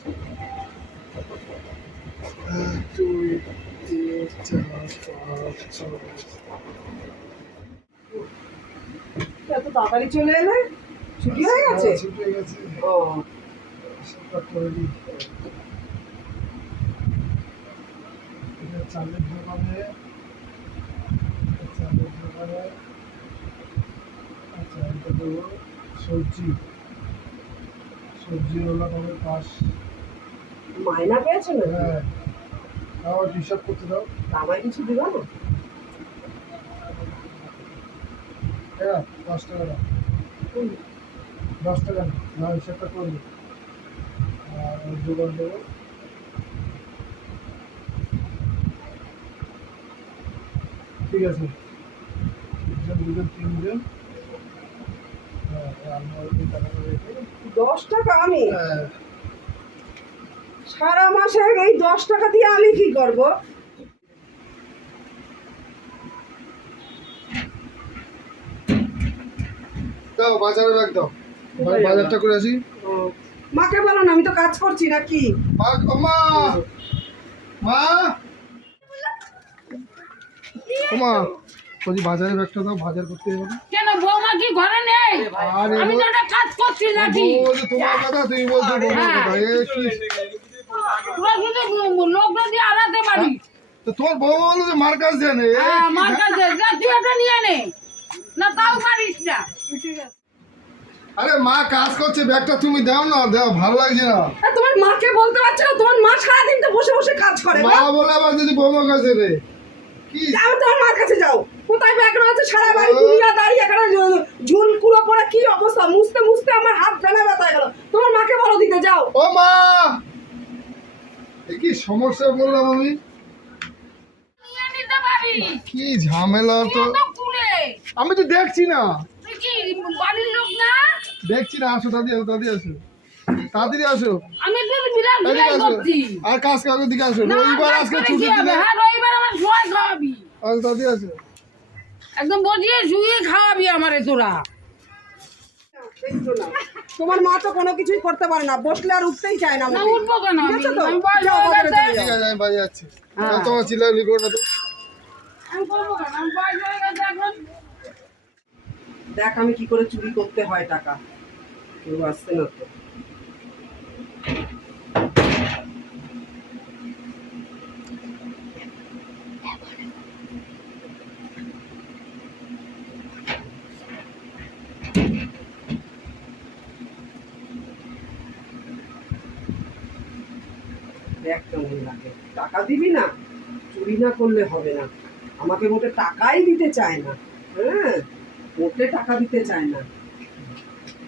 এক, দুই তিন চার পাঁচ ছয় এত তাড়াতাড়ি চলে এলে? ছুটি হয়ে গেছে? ছুটি গেছে। ও। সবটা করে দিই। চালের দোকানে চালের দোকানে আচ্ছা এটা দেবো সবজি। সবজি ওলা হবে পাঁচ মায়না পেয়েছ না হ্যাঁ। আমার হিসাব করতে দাও। আমায় কিছু দিবা না? হ্যাঁ দশ টাকা দাও। দশ টাকা না হিসাবটা করবে আর দোকান দেবো ঠিক আছে। একজন দুজন তিনজন হ্যাঁ দশ টাকা আমি? হ্যাঁ। সারা মাসে এই দশ টাকা দিয়ে আমি কি করব? দাও বাজারে ব্যাগ দাও। বাজারটা করে আসি। মাকে বলো না আমি তো কাজ করছি নাকি? মা মা! মা! বলছি বাজারে ব্যাগটা দাও বাজার করতে যাব কেন বৌমা কি ঘরে নেই? আরে আমি তো কাজ করছি নাকি? তোমার কথা তুমি বলছো তোমার হ্যাঁ। কথা। এ কি? তোরা শুধু লোকটা দিয়ে আনাতে পারি। তো তোমার বউ বলো যে মার কাছ নে। হ্যাঁ, কি আমার কাছে। যা তুই এটা নিয়ে নে। না তাও পারিস না। আরে মা কাজ করছে ব্যাগটা তুমি দাও না দাও ভালো লাগছে না। তোমার মাকে বলতে পারছ না? তোমার মা সারাদিন তো বসে বসে কাজ করে মা বলে আবার যদি বৌমার কাছে রে কি? যাও তোমার মার কাছে যাও। কোথায় ব্যাগ রয়েছে? সারা বাড়ি দুনিয়া দাঁড়িয়ে এখানে ঝুল কুড়ো পরে কি অবস্থা? মুছতে মুছতে আমার হাত জানা ব্যথা হয়ে গেল। তোমার মাকে বলো দিতে যাও। ও মা! কি সমস্যা বললাম আমি? কি ঝামেলা তো। তো আমি তো দেখছি না। দেখছি না আসো দাদি আসো দাদি আসো। তাড়াতাড়ি আসো। আমি তোর বিরাট বিরাট করছি। আর কাজ কাগজ দিকে আসো। রবিবার আজকে ছুটি হবে? হ্যাঁ রবিবার আমার সময় খাওয়াবি। আর দাদি আসো। একদম বসিয়ে শুয়ে খাওয়াবি আমারে তোরা। তোমার মা তো কোনো কিছুই করতে পারে না। বসলে আর উঠতেই চায় না। উঠবো কেন? আমি হয়ে। যাচ্ছি। তোমার করো না তো। দেখ আমি কি করে চুরি করতে হয় টাকা। কেউ আসছে না তো। দেখ কেমন লাগে টাকা দিবি না চুরি না করলে হবে না। আমাকে মোটে টাকাই দিতে চায় না। হ্যাঁ মোটে টাকা দিতে চায় না।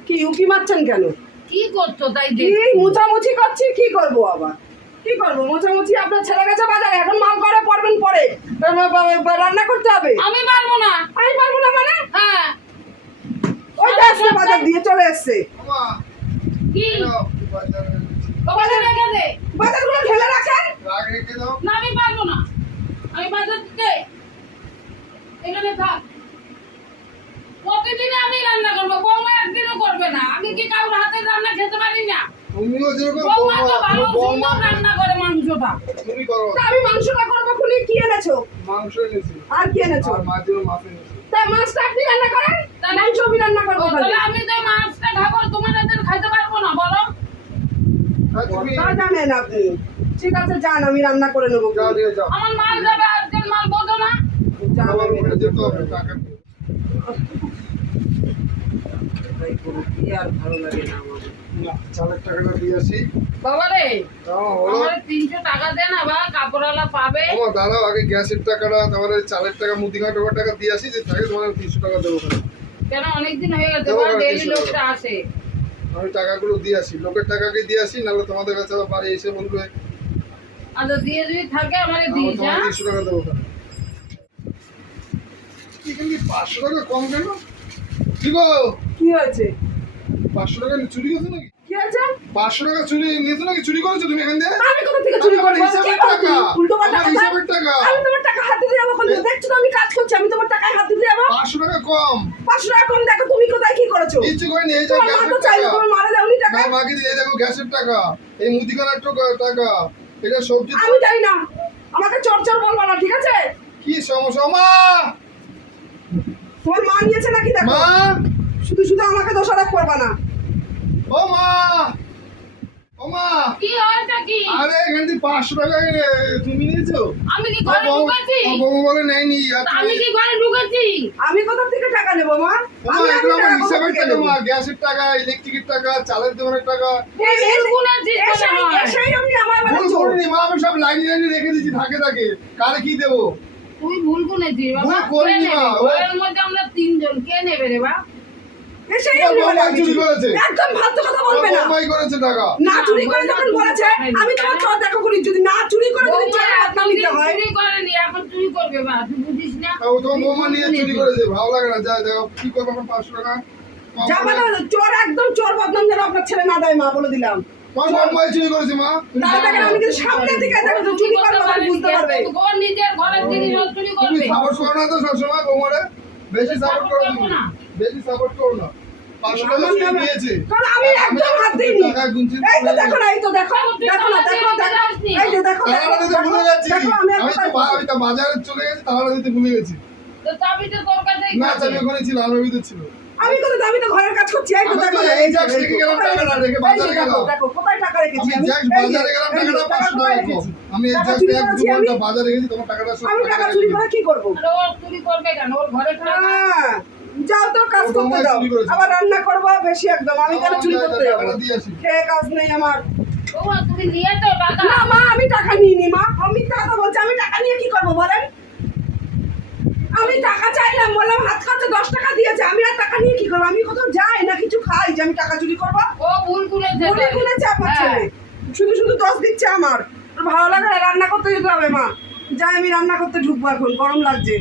কি উকি মারছেন কেন? কি করছ তাই কি মুছামুছি করছি কি করব আবার? কি করব? মোছামুছি আপনার ছেলে গেছে বাজারে এখন মাল করে পড়বেন পরে। রান্না করতে হবে। আমি পারব না। আমি পারব না মানে? হ্যাঁ। আসছে বাজার দিয়ে চলে এসছে মা কি নাও, বাজারে যাচ্ছি। ওখানে রেখে দে বাজারগুলো ঢেলে রাখেন রাগ রেখে দাও না আমি পারব না আমি বাজার দিতে এখানে থাক। প্রতিদিন আমি রান্না করব বৌমা একদিনও করবে না। আমি কি কারোর হাতে রান্না খেতে পারি না? বৌমা তো ভালো সুন্দর রান্না করে মাংসটা। তা আমি মাংসটা করব খুলি কি এনেছো? মাংস এনেছি। আর কি এনেছো? আর মাছ এনেছি। তা মাছটা আপনি রান্না করেন? মাংস আমি রান্না করব তাহলে আমি তো মাছটা খাব তোমার হাতে খাইতে পারব না বলো আর তুমি তা জানেন আপনি। ঠিক আছে যান আমি রান্না করে নেব। আমার মাল যাবে আজকের মাল বোঝো না। দাঁড়াও আগে গ্যাসের টাকাটা তারপরে চালের টাকা মুদিখানা টাকা দিয়ে আসি যে তোমার তিনশো টাকা দেবো। কেন অনেকদিন হয়ে গেছে ডেলি লোকটা আসে। আমি টাকাগুলো দিয়ে আসি। লোকের টাকাকে দিয়ে আসি নাহলে তোমাদের কাছে আবার বাড়ি এসে বলবে আচ্ছা দিয়ে যদি থাকে আমারে আমার যা। তোমার হ্যাঁ টাকা দেবো এখানে কি পাঁচশো টাকা কম কেন? কি গো কি আছে পাঁচশো টাকা চুরি গেছে নাকি? কি হয়েছে? পাঁচশো টাকা চুরি নিয়েছো নাকি? চুরি করেছ তুমি এখান দিয়ে? আমি কোথা থেকে চুরি করব হিসাবের টাকা। উল্টো পাল্টা হিসাবের টাকা। আমি তোমার টাকা হাত যাব দেখছ তো আমি কাজ করছি আমি তোমার টাকায় হাত দিতে যাব পাঁচশো টাকা কম। পাঁচশো টাকা কম দেখো তুমি কোথায় কি করেছ? কিচ্ছু করিনি এই যে গ্যাসের টাকা। তোমার মারা যাওনি টাকা। টাকা না মাকে দিয়ে দেখো গ্যাসের টাকা। এই মুদিখানার টাকা- এটা সবজি আমি জানি না। আমাকে চর চর বলবা না ঠিক আছে? কি সমস্যা? মা! তোমার মা নিয়েছে নাকি দেখো? মা! শুধু শুধু আমাকে দোষারোপ করবা না। ও মা ও মা কি হয়েছে কি আরে এখান থেকে পাঁচশো টাকা তুমি নিয়েছো? আমি কি ঘরে ঢুকেছি? বউ বলে নেয়নি আমি কি ঘরে ঢুকেছি? আমি কোথা থেকে টাকা নেব মা? আমি আমি এগুলো আমার টাকা কোথা হিসাবের থেকে টাকা মা গ্যাসের টাকা ইলেকট্রিকের টাকা চালের দোকানের টাকা। এই- এই- ভুল। করিনি মা আমি সব লাইন লাইনে রেখে দিয়েছি থাকে থাকে। কারে কি দেবো? তুই ভুল গুনেছিস বাবা। করিনি মা, ও- মধ্যে আমরা তিনজন কে নেবে রে বা একদম ফালতু কথা বলবে না না চুরি করে যখন বলেছে আমি তোমার চর দেখো করি যদি না চুরি করে যদি বৌমা চোরের নিতে হয় চুরি করেনি এখন চুরি করবে বা তুই বুঝিস না ও তোমার বৌমা নিয়ে চুরি করেছে ভালো লাগে না যা দেখো কি করব এখন পাঁচশো টাকা কম যা চোর একদম চোর বদনাম যেন আপনার ছেলে না দেয় মা বলে দিলাম চুরি করেছে মা আমি কিন্তু সামনে থেকে দেখো চুরি করব বুঝতে পারবে নিজের ঘরের জিনিস চুরি করবে সাপোর্ট করো না তো সবসময় বৌমারে বেশি সাপোর্ট করো তুমি। বেশি সাপোর্ট করো না। আমি একদম হাত দিইনি। এই তো দেখো না এই তো দেখো দেখো না দেখো দেখো এই যে দেখো দেখো তালা দিতে ভুলে গেছি। দেখো আমি আমি তো বা- আমি তো বাজারে চলে গেছি দিতে ভুলে গেছি। তো তোর না। চাবি ওখানে ছিল ভিতরে ছিল। আমি তো আমি তো ঘরের কাজ করছি এই আমি তো এই এই যে, জ্যাক্স এই রেখে তো, গেলাম কোথায় টাকাটা রেখে বাজারে গেলাম। দেখো কোথায় টাকা রেখেছি আমি? যে, বাজারে গেলাম টাকাটা টাকা পাঁচশো কোথায় টাকা রেখেছি? আমি টাকা জ্যাক্স এক ঘণ্টা বাজারে গেছি তোমার টাকাটা সব আমি টাকা চুরি করে কি করব? আর ও চুরি করবে কেন? ওর ঘরে টাকা যাও তো কাজ ও করতে দাও। আবার রান্না করব বেশি একদম আমি কেন চুরি করতে যাব? খেয়ে কাজ নেই আমার? বৌমা তুমি নিয়ে তো টাকা। না মা আমি টাকা নিইনি মা। আমি টাকা বলছি আমি টাকা নিয়ে কি করব বলেন? আমি টাকা চাইলাম বললাম হাত খাতে দশ টাকা দিয়েছে আমি আর টাকা নিয়ে কি করব? আমি কোথাও যাই না কিছু খাই যে আমি টাকা চুরি করব? ও ভুল বলে খুলেছে আমার হ্যাঁ। ছেলে। শুধু শুধু দশ দিচ্ছে আমার। ভালো লাগে রান্না করতে যেতে হবে মা। যাই আমি রান্না করতে ঢুকবো এখন গরম লাগছে।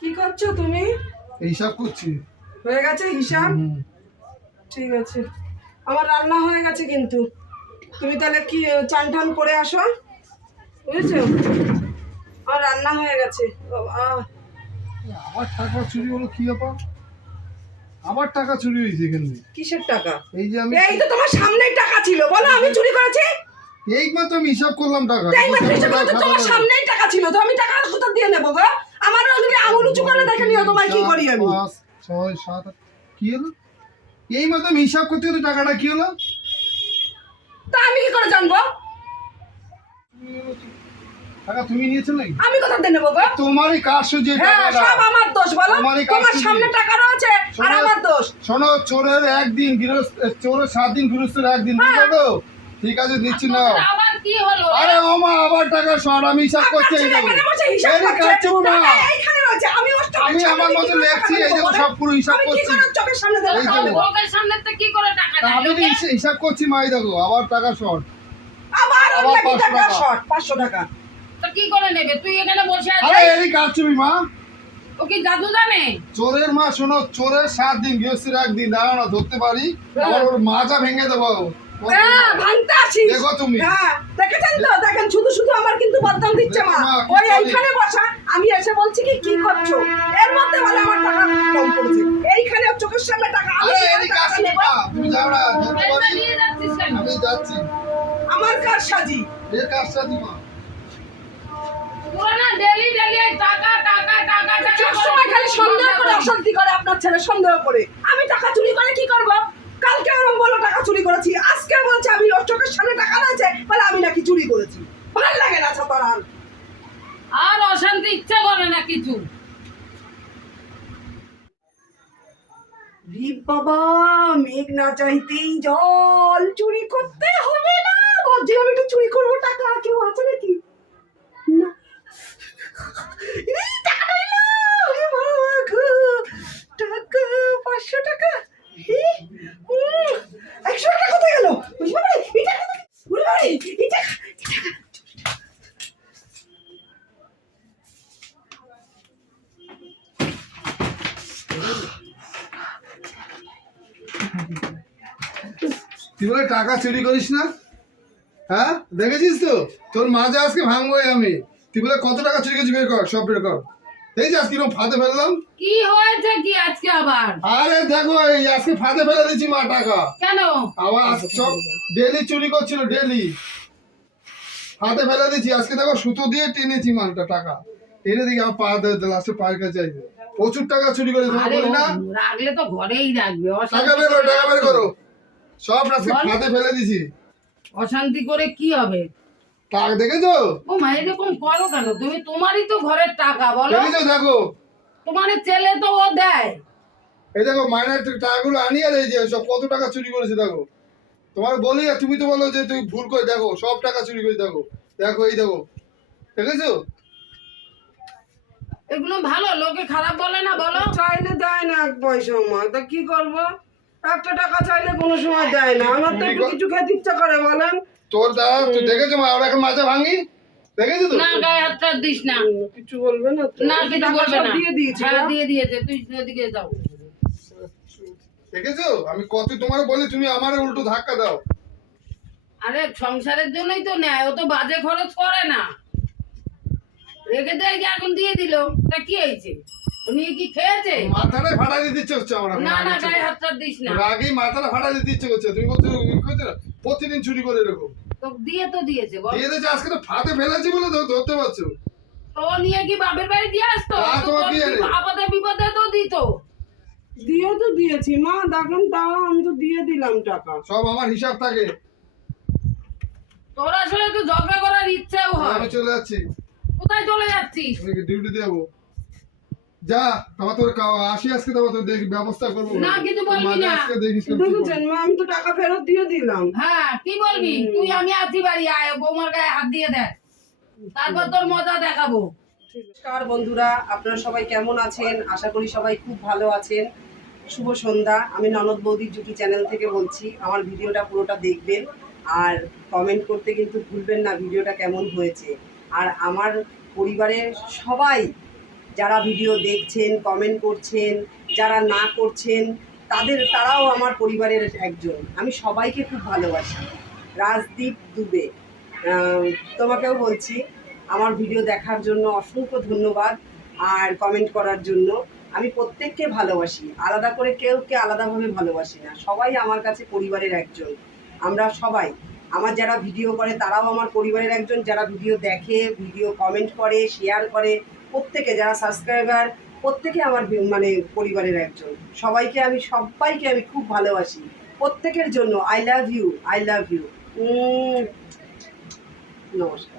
কি করছ তুমি? হিসাব করছি। হয়ে গেছে হিসাব? ঠিক আছে। আমার রান্না হয়ে গেছে কিন্তু। তুমি তাহলে কি চান টান করে আসো? বুঝেছ? আমার রান্না হয়ে গেছে। আমার টাকা চুরি হলো কি ব্যাপার? আমার টাকা চুরি হয়েছে এখানে কিসের টাকা? এই যে আমি এই তো তোমার সামনেই টাকা ছিল বলো আমি চুরি করেছি? এই মাত্র আমি হিসাব করলাম টাকা। এই মাত্র হিসাব করতে তোমার সামনেই টাকা ছিল তো আমি টাকা কোথা দিয়ে নেব গো? আমার যদি আঙুল উঁচু করে দেখে নিও তোমায় কি করি আমি। পাঁচ ছয় সাত আট। কি হলো? এই মাত্র আমি হিসাব করতে করতে টাকাটা কি হলো? তা আমি কি করে জানব? টাকা তুমি নিয়েছো নাকি? আমি কোথা দিয়ে নেব গো? তোমারই কাজ হ্যাঁ সব আমার দোষ বলো। তোমার সামনে টাকা রয়েছে আর শোনো। আমার দোষ। শোনো চোরের একদিন গৃহস্থ চোরের সাত দিন গৃহস্থের একদিন বুঝলো তো? ঠিক আছে দিচ্ছি না আবার কি হলো? আরে মামা আবার টাকা শর্ট আমি হিসাব করছি এই না এইখানে রয়েছে। আমি ওর আমি আমার মতো লেখছি এই সব পুরো হিসাব করছি। চোখের সামনে দেবো? এই যে। তোর লোকের সামনে থেকে কি করে টাকা আমি তো হিসাব করছি মাই দেখো আবার টাকা শর্ট আবার আবার নাকি 500 টাকা টাকা। 500 টাকা। তো কি করে নেবে? তুই এখানে বসে আরে মা। ও কি জাদু জানে? চোরের মা শোনো চোরের সাত দিন গৃহস্থের একদিন দাঁড়াও না ধরতে পারি। আবার ওর মাজা ভেঙে দেবো। হ্যাঁ, ভাঙতে আসিস। দেখো তুমি। হ্যাঁ, দেখেছেন তো? দেখেন, শুধু শুধু আমার কিন্তু বদনাম দিচ্ছে মা। দেখো মা, কি ওই এইখানে বসা, আমি এসে বলছি কি কি করছ? এর মধ্যে বলে আমার টাকা কম পড়েছে। এইখানে চোখের সামনে টাকা আমি করে তুমি যাও না ধরতে পারি। আমি যাচ্ছি। আমার কার সাজি এর কাজটা দি মা। তোরা না ডেলি ডেলি টাকা টাকা টাকা টাকা সবসময় খালি সন্দেহ করে অশান্তি করে আপনার ছেলে সন্দেহ করে। আমি টাকা চুরি করে কি করব? কালকে ওরম বলো টাকা চুরি করেছি। আজকে বলছে আমি ওর চোখের সামনে টাকা রয়েছে বলে আমি নাকি চুরি করেছি। ভালো লাগে না ছাতার আর অশান্তি ইচ্ছে করে না কিছু। বাবা মেঘ না চাইতেই জল। চুরি করতে হবে না ভাবছি আমি একটু চুরি করব টাকা কেউ আছে নাকি? তুই বলে টাকা চুরি করিস না? হ্যাঁ? দেখেছিস তো? তোর মাঝে আজকে ভাঙবোই আমি। তুই বলে কত টাকা চুরি করেছিস বের কর সব বের কর। দেখছিস আজকে কীরকম ফাঁদে ফেললাম কি হয়েছে কি আজকে আবার? আরে দেখো এই আজকে ফাঁদে ফেলে দিচ্ছি মা টাকা। কেন? আবার সব ডেলি চুরি করছিল ডেলি। হাতে ফেলে দিচ্ছি আজকে দেখো সুতো দিয়ে টেনেছি মালটা টাকা। টেনে দেখি আমার পা লাস্টে পায়ের কাছে আইছে প্রচুর টাকা চুরি করে তোমার বলি না? রাখলে তো ঘরেই রাখবে টাকা বের করো টাকা বের করে- সব আজকে বল। ফাঁদে ফেলে দিছি অশান্তি করে কি হবে? টাকা দেখেছ? ও মা এরকম করো কেন? তুমি তোমারই তো ঘরের টাকা বলো। দেখেছ দেখো। তোমার ছেলে তো ও দেয়। এই দেখো মাইনার টাকাগুলো আনি আর এই যে সব কত টাকা চুরি করেছে দেখো। তোমার বলি আর তুমি তো বলো যে তুমি ভুল করে দেখো সব টাকা চুরি করে দেখো। দেখো এই দেখো। দেখেছ? এগুলো ভালো লোকে খারাপ বলে না বলো। চাইলে দেয় না এক পয়সা মা তা কি করব? একটা টাকা চাইলে কোনো সময় দেয় না। আমার তো একটু কিছু খেতে ইচ্ছা করে বলেন। তোর দাদা তুই দেখেছ মা এখন মাথা ভাঙি? দেখেছ তো? না গায়ে হাতটা দিস না। কিছু বলবে না না কিছু বলবে না। দিয়ে দিয়েছি হ্যাঁ দিয়ে দিয়েছে। তুই ওদিকে যাও। দেখেছ? আমি কত তোমার বলি তুমি আমার উল্টো ধাক্কা দাও। আরে সংসারের জন্যই তো নেয়। ও তো বাজে খরচ করে না। রেখে দেয় এখন দিয়ে দিল? তা কি হয়েছে? ও কি খেয়েছে? মাথাটাই ফাটা দিতে ইচ্ছে হচ্ছে আমার না না গায়ে হাতটা দিস না। রাগেই মাথাটা ফাটা দিতে ইচ্ছে করছে। তুমি বলছো প্রতিদিন চুরি করে এরকম। তো দিয়ে তো দিয়েছে দিয়ে দিয়েছে আজকে তো ফাঁদে ফেলেছি বলে ধরতে পারছ। তো নিয়ে কি বাপের বাড়ি দিয়ে আসতো? তা তো তোমার তোর কি জানে? আপদে বিপদে তো দিত? দিয়ে তো দিয়েছি মা দেখেন তাও আমি তো দিয়ে দিলাম টাকা। সব আমার হিসাব থাকে। তোর আসলে তো ঝগড়া করার ইচ্ছেও হয়। আমি চলে যাচ্ছি। কোথায় চলে যাচ্ছিস? ডিউটি দেবো যা তোর আসি আজকে তোর দেখি ব্যবস্থা করব। না, কিছু বলবি না। আজকে দেখিস কেমন দেখেছেন মা আমি তো টাকা ফেরত দিয়ে দিলাম। হ্যাঁ কি বলবি? তুই আমি আছি বাড়ি আয় বৌমার গায়ে হাত দিয়ে দেখ। তারপর তোর মজা দেখাবো। নমস্কার বন্ধুরা আপনারা সবাই কেমন আছেন? আশা করি সবাই খুব ভালো আছেন। শুভ সন্ধ্যা। আমি ননদ বৌদির জুটি চ্যানেল থেকে বলছি আমার ভিডিওটা পুরোটা দেখবেন। আর কমেন্ট করতে কিন্তু ভুলবেন না ভিডিওটা কেমন হয়েছে। আর আমার পরিবারের সবাই যারা ভিডিও দেখছেন কমেন্ট করছেন, যারা না করছেন, তাদের, তারাও আমার পরিবারের একজন। আমি সবাইকে খুব ভালোবাসি। রাজদীপ দুবে। তোমাকেও বলছি, আমার ভিডিও দেখার জন্য অসংখ্য ধন্যবাদ আর কমেন্ট করার জন্য। আমি প্রত্যেককে ভালোবাসি। আলাদা করে কেউ কে আলাদাভাবে ভালোবাসি না। সবাই আমার কাছে পরিবারের একজন। আমরা সবাই। আমার যারা ভিডিও করে, তারাও আমার পরিবারের একজন। যারা ভিডিও দেখে, ভিডিও কমেন্ট করে শেয়ার করে প্রত্যেকে যারা সাবস্ক্রাইবার প্রত্যেকে আমার মানে পরিবারের একজন। সবাইকে আমি সবাইকে আমি খুব ভালোবাসি। প্রত্যেকের জন্য I love you I love you নমস্কার।